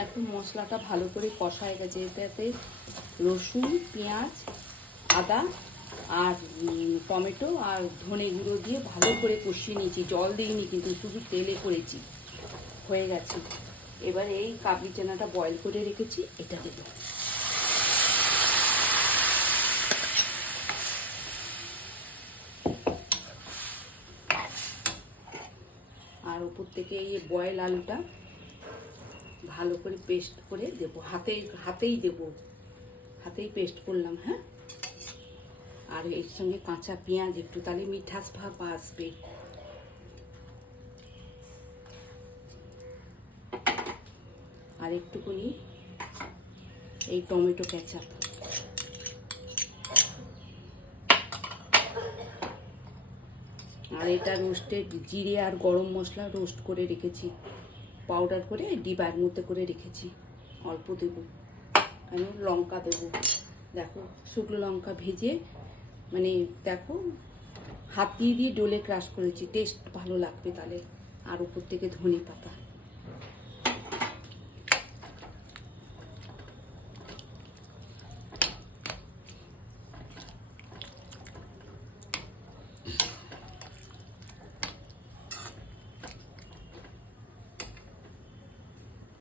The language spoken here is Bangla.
এখন মশলাটা ভালো করে কষা হয়ে গেছে। এটাতে রসুন, পেঁয়াজ, আদা আর টমেটো আর ধনে গুঁড়ো দিয়ে ভালো করে কষিয়ে নিয়েছি। জল দিইনি, কিন্তু শুধু তেলে করেছি। হয়ে গেছে। এবার এই কাবলি চানাটা বয়েল করে রেখেছি, এটা দেব। আর উপর থেকে এই বয়েল আলুটা ভালো করে পেস্ট করে দেবো। হাতেই দেবো, হাতেই পেস্ট করলাম। হ্যাঁ, আর এর সঙ্গে কাঁচা পেঁয়াজ একটু, তাহলে মিঠাস ভাব আসবে। আর একটুখানি এই টমেটো কেচাপ। আর এটা রোস্টেড জিরে আর গরম মশলা রোস্ট করে রেখেছি, পাউডার করে ডিবার মধ্যে করে রেখেছি। অল্প দেবো, আমি লঙ্কা দেবো। দেখো, শুকনো লঙ্কা ভেজে, মানে দেখো হাত দিয়ে ডলে ক্রাশ করেছি, টেস্ট ভালো লাগবে তাহলে। আর উপর থেকে ধনে পাতা।